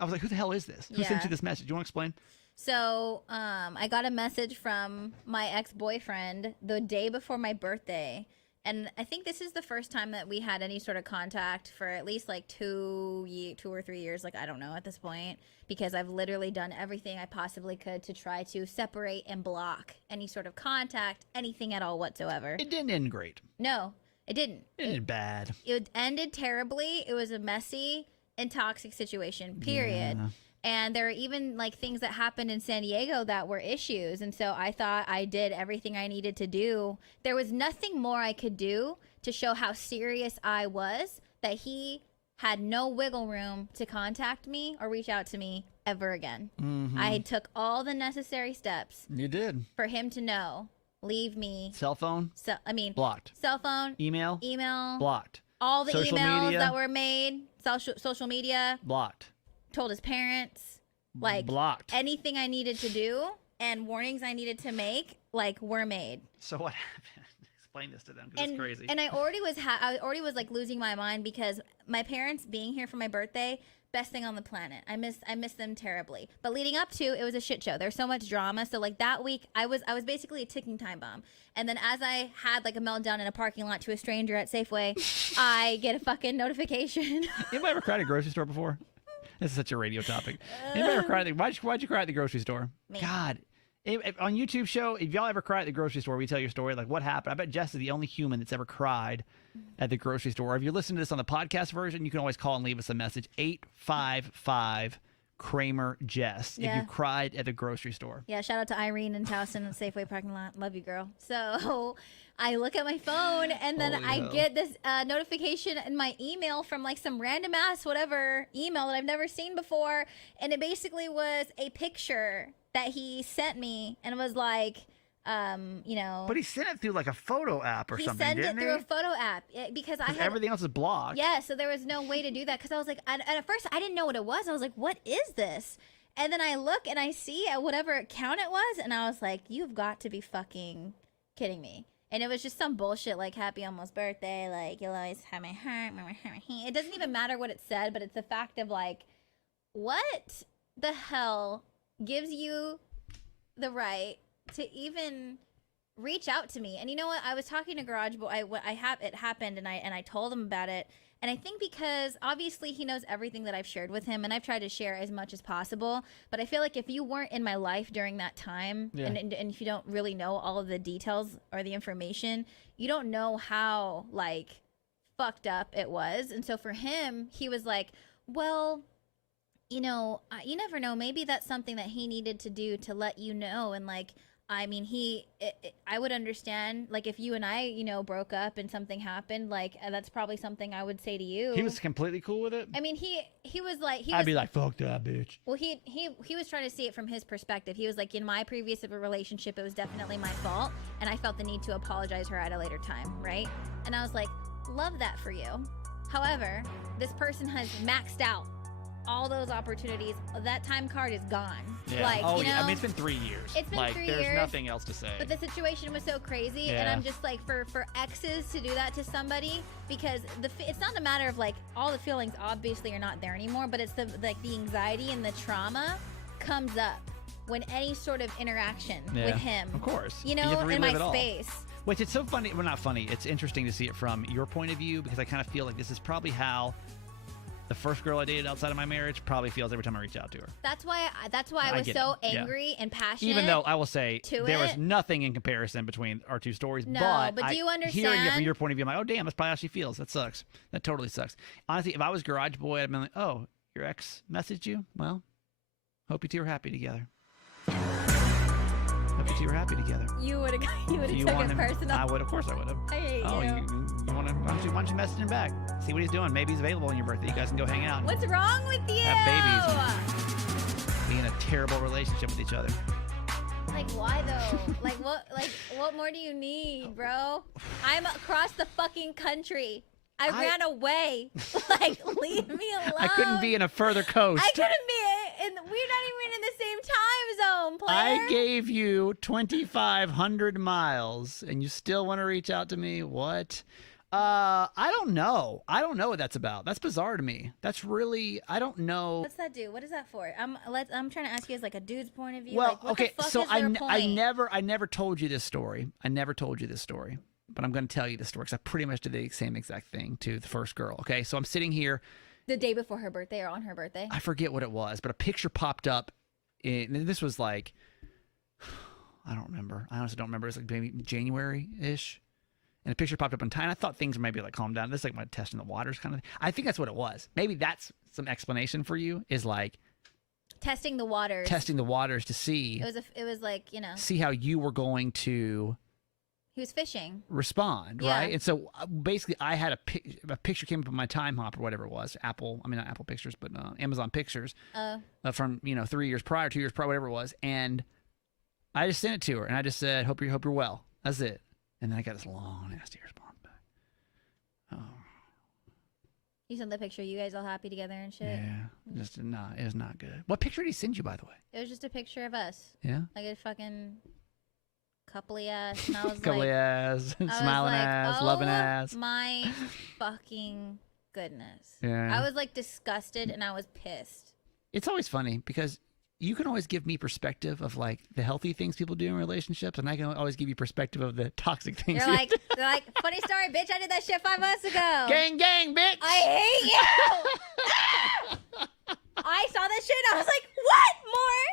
I was like, who the hell is this? Who sent you this message? You want to explain? So, I got a message from my ex-boyfriend the day before my birthday. And I think this is the first time that we had any sort of contact for at least like 2 or 3 years. Like, I don't know at this point, because I've literally done everything I possibly could to try to separate and block any sort of contact, anything at all whatsoever. It didn't end great. No, it didn't. It ended bad. It ended terribly. It was a messy and toxic situation, period. Yeah. And there are even like things that happened in San Diego that were issues. And so I thought I did everything I needed to do. There was nothing more I could do to show how serious I was, that he had no wiggle room to contact me or reach out to me ever again. I took all the necessary steps. You did. For him to know, leave me. Cell phone? Blocked. Cell phone. Email? Blocked. All the social emails media? that were made. Social media. Blocked. Told his parents, like, blocked. Anything I needed to do and warnings I needed to make, like, were made. So what happened? Explain this to them, because it's crazy. And I already was like losing my mind, because my parents being here for my birthday, best thing on the planet. I miss them terribly. But leading up to, it was a shit show. There's so much drama. So like that week, I was basically a ticking time bomb. And then as I had like a meltdown in a parking lot to a stranger at Safeway, I get a fucking notification. Anybody ever cried at a grocery store before? This is such a radio topic. Anybody ever cried? Why'd you cry at the grocery store? Me. God. On YouTube show, if y'all ever cry at the grocery store, we tell your story, like what happened. I bet Jess is the only human that's ever cried at the grocery store. If you're listening to this on the podcast version, you can always call and leave us a message. 855 Kramer Jess. Yeah. If you cried at the grocery store. Yeah, shout out to Irene and Towson at Safeway parking lot. Love you, girl. So I look at my phone, and then Holy I hell. get this notification in my email from like some random ass whatever email that I've never seen before. And it basically was a picture that he sent me, and it was like, But he sent it through like a photo app or something, He sent didn't it through a photo app, because I had everything else is blocked. Yeah, so there was no way to do that, because I was like, and at first I didn't know what it was. I was like, what is this? And then I look and I see at whatever account it was, and I was like, you've got to be fucking kidding me. And it was just some bullshit like, happy almost birthday, like, you'll always have my heart, my heart. It doesn't even matter what it said, but it's the fact of like, what the hell gives you the right to even reach out to me? And you know what? I was talking to Garage Boy. It happened, and I told him about it. And I think because obviously he knows everything that I've shared with him, and I've tried to share as much as possible. But I feel like if you weren't in my life during that time, and if you don't really know all of the details or the information, you don't know how like fucked up it was. And so for him, he was like, well, you never know. Maybe that's something that he needed to do to let you know. And like, I mean, I would understand, like, if you and I, broke up and something happened, like, that's probably something I would say to you. He was completely cool with it? I mean, he was like, I'd be like, fuck that bitch. Well, he was trying to see it from his perspective. He was like, in my previous relationship, it was definitely my fault, and I felt the need to apologize her at a later time, right? And I was like, love that for you. However, this person has maxed out all those opportunities. That time card is gone. Yeah. Like, I mean, it's been 3 years. It's been like, 3 years. There's nothing else to say. But the situation was so crazy, and I'm just like, for exes to do that to somebody, because it's not a matter of like all the feelings obviously are not there anymore, but it's the anxiety and the trauma comes up when any sort of interaction with him. Of course. In my space. Which it's so funny. Well, not funny. It's interesting to see it from your point of view, because I kind of feel like this is probably how the first girl I dated outside of my marriage probably feels every time I reach out to her. That's why I was so angry and passionate. Even though I will say there was nothing in comparison between our two stories. No, but do you understand? Hearing it from your point of view, I'm like, oh damn, that's probably how she feels. That sucks. That totally sucks. Honestly, if I was Garage Boy, I'd been like, oh, your ex messaged you? Well, hope you two are happy together. Hope you two are happy together. You would have took it personal. I would, of course I would have. I hate you. You want to? Why don't you message him back? See what he's doing. Maybe he's available on your birthday. You guys can go hang out. What's wrong with you? Have babies. Be in a terrible relationship with each other. Like, why though? What more do you need, bro? I'm across the fucking country. I ran away. Like, leave me alone. I couldn't be in a further coast. I couldn't be we're not even in the same time zone, player. I gave you 2,500 miles, and you still want to reach out to me? What? I don't know. I don't know what that's about. That's bizarre to me. That's really, I don't know. What's that do? What is that for? I'm trying to ask you as like a dude's point of view. Well, like, what okay, the fuck so is their point? I never told you this story. But I'm going to tell you this story because I pretty much did the same exact thing to the first girl. Okay, so I'm sitting here. The day before her birthday or on her birthday? I forget what it was, but a picture popped up. And this was like, I don't remember. I honestly don't remember. It was like maybe January-ish. And a picture popped up on time. I thought things were maybe like calmed down. This is like my testing the waters kind of thing. I think that's what it was. Maybe that's some explanation for you, is like testing the waters. Testing the waters to see. It was like, see how you were going to. He was fishing. Respond, right? And so basically I had a picture came up on my time hop or whatever it was. Not Apple Pictures, but Amazon Pictures from 3 years prior, 2 years prior, whatever it was. And I just sent it to her and I just said, hope you're well. That's it. And then I got this long, nasty response back. Oh. You sent the picture, you guys all happy together and shit? Yeah. Just it was not good. What picture did he send you, by the way? It was just a picture of us. Yeah? Like a fucking coupley ass. And I was coupley ass, smiling ass, loving ass. My fucking goodness. Yeah. I was like disgusted and I was pissed. It's always funny because you can always give me perspective of like the healthy things people do in relationships, and I can always give you perspective of the toxic things. They're like, funny story, bitch. I did that shit 5 months ago. Gang, gang, bitch. I hate you. I saw that shit. And I was like, what more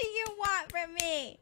do you want from me?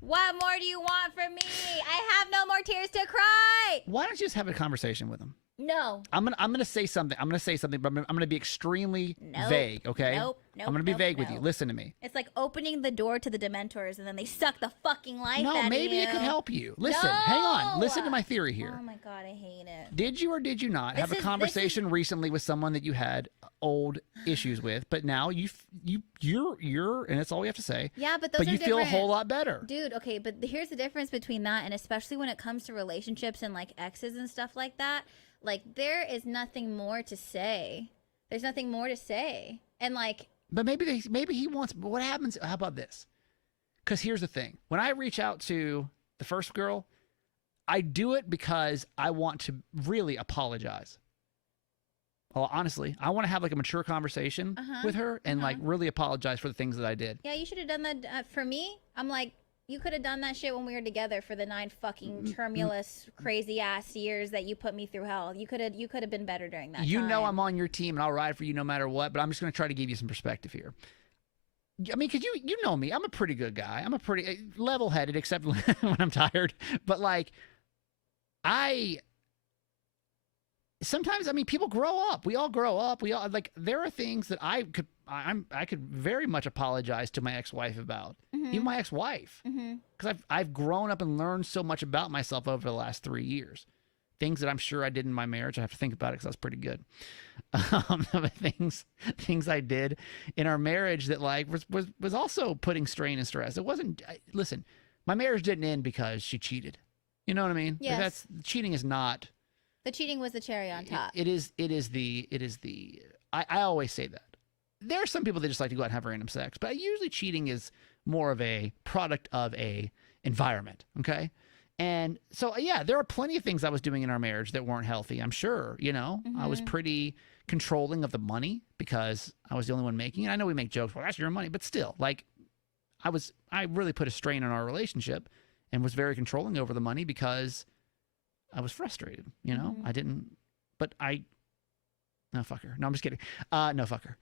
What more do you want from me? I have no more tears to cry. Why don't you just have a conversation with him? No. I'm gonna say something. But I'm gonna be extremely vague. Okay. Nope. I'm gonna be vague with you. Listen to me. It's like opening the door to the Dementors, and then they suck the fucking life out of you. No, maybe it could help you. Listen. Hang on. Listen to my theory here. Oh my god, I hate it. Did you or did you not have a conversation recently with someone that you had old issues with, but now you're, and that's all we have to say. Yeah, but those are you feel a whole lot better, dude. Okay, but here's the difference between that, and especially when it comes to relationships and like exes and stuff like that. Like, there is nothing more to say. There's nothing more to say. And, like... But maybe he wants... What happens... How about this? Because here's the thing. When I reach out to the first girl, I do it because I want to really apologize. Well, honestly, I want to have, like, a mature conversation with her and, like, really apologize for the things that I did. Yeah, you should have done that for me. I'm like... You could have done that shit when we were together for the 9 fucking tumultuous, crazy ass years that you put me through hell. You could have been better during that time. You know I'm on your team and I'll ride for you no matter what, but I'm just going to try to give you some perspective here. I mean, because you know me. I'm a pretty good guy. I'm a pretty level-headed, except when I'm tired. But, like, I sometimes, I mean, people grow up. We all grow up. We all like. There are things that I could very much apologize to my ex-wife about, even my ex-wife, because I've grown up and learned so much about myself over the last 3 years. Things that I'm sure I did in my marriage. I have to think about it because I was pretty good. Things I did in our marriage that like was also putting strain and stress. It wasn't. Listen, my marriage didn't end because she cheated. You know what I mean? Yes. Like cheating is not. The cheating was the cherry on top. It is the. I always say that. There are some people that just like to go out and have random sex, but usually cheating is more of a product of a environment. Okay. And so, yeah, there are plenty of things I was doing in our marriage that weren't healthy. I'm sure, you know, I was pretty controlling of the money because I was the only one making it. I know we make jokes, well, that's your money, but still, like, I really put a strain on our relationship and was very controlling over the money because I was frustrated, you know, no, fuck her. No, I'm just kidding. No, fuck her.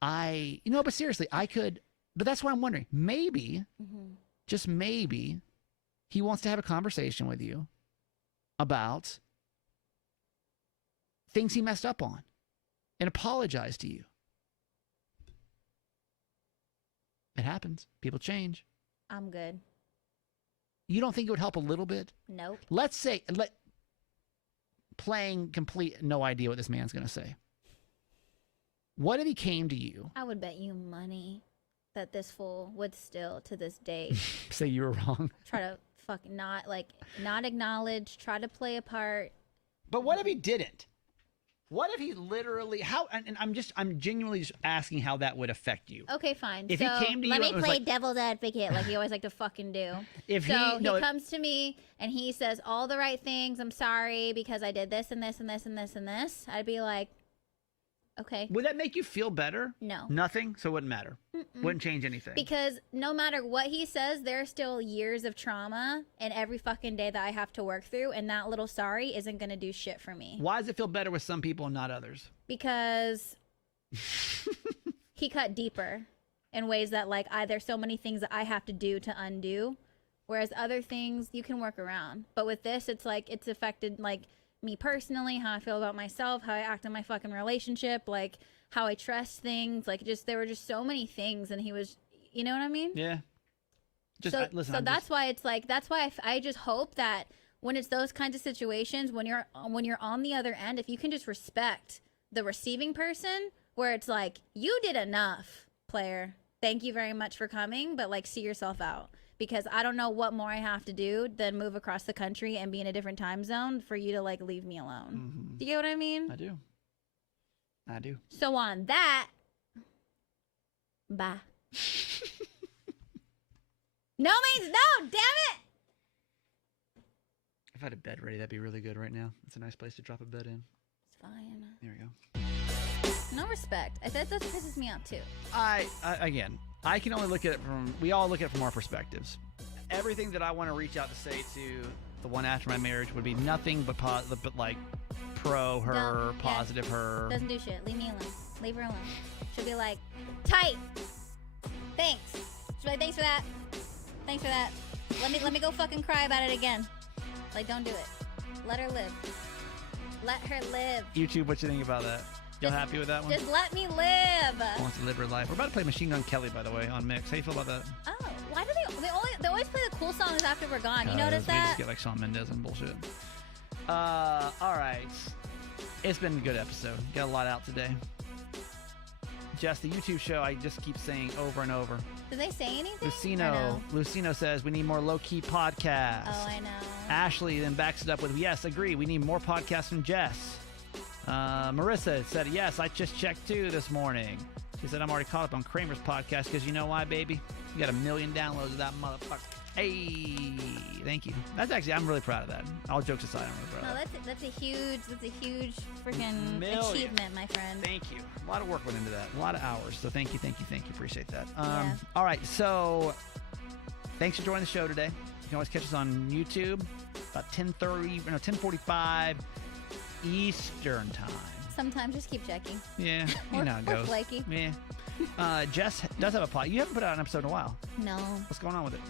But seriously, but that's why I'm wondering, maybe, just maybe, he wants to have a conversation with you about things he messed up on and apologize to you. It happens. People change. I'm good. You don't think it would help a little bit? Nope. Let's say, playing complete no idea what this man's going to say. What if he came to you? I would bet you money that this fool would still, to this day, say you were wrong. Try to fucking not acknowledge, try to play a part. But what if he didn't? What if he literally and I'm genuinely just asking how that would affect you. Okay, fine. If so he came to you, let me play like, devil's advocate like you always like to fucking do. If he comes to me and he says all the right things, I'm sorry because I did this and this and this and this and this, I'd be like, okay. Would that make you feel better? No. Nothing? So it wouldn't matter? Wouldn't change anything? Because no matter what he says, there are still years of trauma and every fucking day that I have to work through, and that little sorry isn't going to do shit for me. Why does it feel better with some people and not others? Because he cut deeper in ways that, like, there's so many things that I have to do to undo, whereas other things you can work around. But with this, it's like it's affected, like, me personally, how I feel about myself, how I act in my fucking relationship, like how I trust things, like there were just so many things, and he was, you know what I mean? Yeah. Listen. So that's why it's like, that's why I just hope that when it's those kinds of situations, when you're on the other end, if you can just respect the receiving person, where it's like, you did enough, player. Thank you very much for coming, but like, see yourself out. Because I don't know what more I have to do than move across the country and be in a different time zone for you to like leave me alone. Do you get what I mean? I do. So on that, bye. No means no, damn it! If I had a bed ready, that'd be really good right now. It's a nice place to drop a bed in. It's fine. There we go. No respect. That pisses me off too. Again, I can only look at it we all look at it from our perspectives. Everything that I want to reach out to say to the one after my marriage would be nothing but like pro her, positive her. Doesn't do shit. Leave me alone. Leave her alone. She'll be like, tight. Thanks. She'll be like, thanks for that. Thanks for that. Let me go fucking cry about it again. Like, don't do it. Let her live. Let her live. YouTube, what you think about that? You happy with that one? Just let me live. Wants to live her life. We're about to play Machine Gun Kelly, by the way, on Mix. How you feel about that? Oh, why do they always play the cool songs after we're gone? You notice that? We just get like Shawn Mendes and bullshit. All right. It's been a good episode. Got a lot out today. Jess, the YouTube show, I just keep saying over and over. Did they say anything? Lucino says we need more low-key podcasts. Oh, I know. Ashley then backs it up with, yes, agree. We need more podcasts from Jess. Marissa said, yes, I just checked too this morning. She said, I'm already caught up on Kramer's podcast because you know why, baby? You got 1 million downloads of that motherfucker. Hey, thank you. I'm really proud of that. All jokes aside, I'm really proud of that. That's a huge freaking achievement, my friend. Thank you. A lot of work went into that. A lot of hours. So thank you. Appreciate that. All right. So thanks for joining the show today. You can always catch us on YouTube about 10:45 Eastern time. Sometimes just keep checking. Yeah, you know how it goes. Flaky. Yeah. Jess does have a pod. You haven't put out an episode in a while. No. What's going on with it?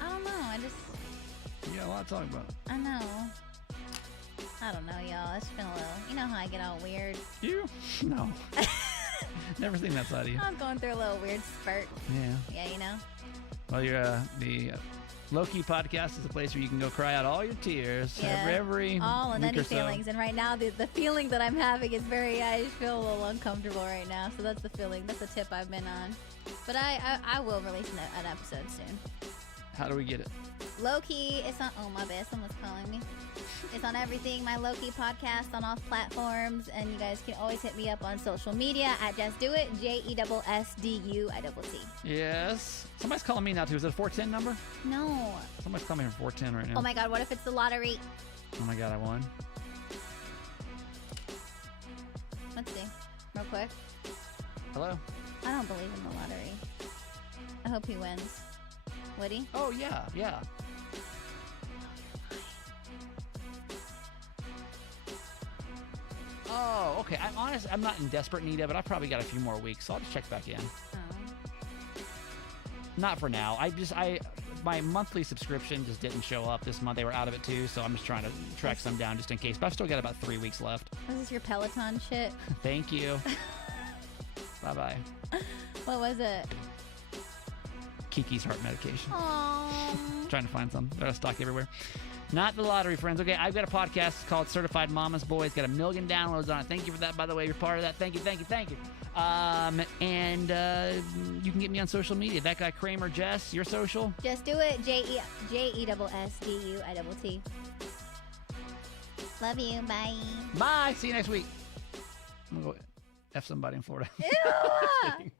I don't know. You got a lot to talk about. I know. I don't know, y'all. It's been a little. You know how I get all weird. You? No. Never seen that side of you. I was going through a little weird spurt. Yeah. Yeah, you know. Well, the Low-Key podcast is a place where you can go cry out all your tears every all and week any or so. feelings. And right now, the feeling that I'm having is I just feel a little uncomfortable right now. So that's the feeling. That's the tip I've been on. But I will release an episode soon. How do we get it? Low-Key, it's on. Oh, my bad. Someone's calling me. It's on everything. My Low-Key podcast on all platforms. And you guys can always hit me up on social media at Just Do It. JESSDUITT. Yes. Somebody's calling me now, too. Is it a 410 number? No. Somebody's calling me from 410 right now. Oh, my God. What if it's the lottery? Oh, my God. I won. Let's see. Real quick. Hello? I don't believe in the lottery. I hope he wins. Would he? Oh, yeah. Yeah. Oh, okay. I'm not in desperate need of it. I've probably got a few more weeks, so I'll just check back in. Oh. Not for now. My monthly subscription just didn't show up this month. They were out of it too, so I'm just trying to track some down just in case. But I've still got about 3 weeks left. Was this your Peloton shit? Thank you. Bye-bye. What was it? Kiki's heart medication. Aww. Trying to find some. They're out of stock everywhere. Not the lottery, friends. Okay, I've got a podcast called Certified Mama's Boy. It's got 1 million downloads on it. Thank you for that, by the way. You're part of that. Thank you. And you can get me on social media. That guy Kramer, Jess, your social? Just do it. JESSDUITT. Love you. Bye. Bye. See you next week. I'm going to go F somebody in Florida. Ew.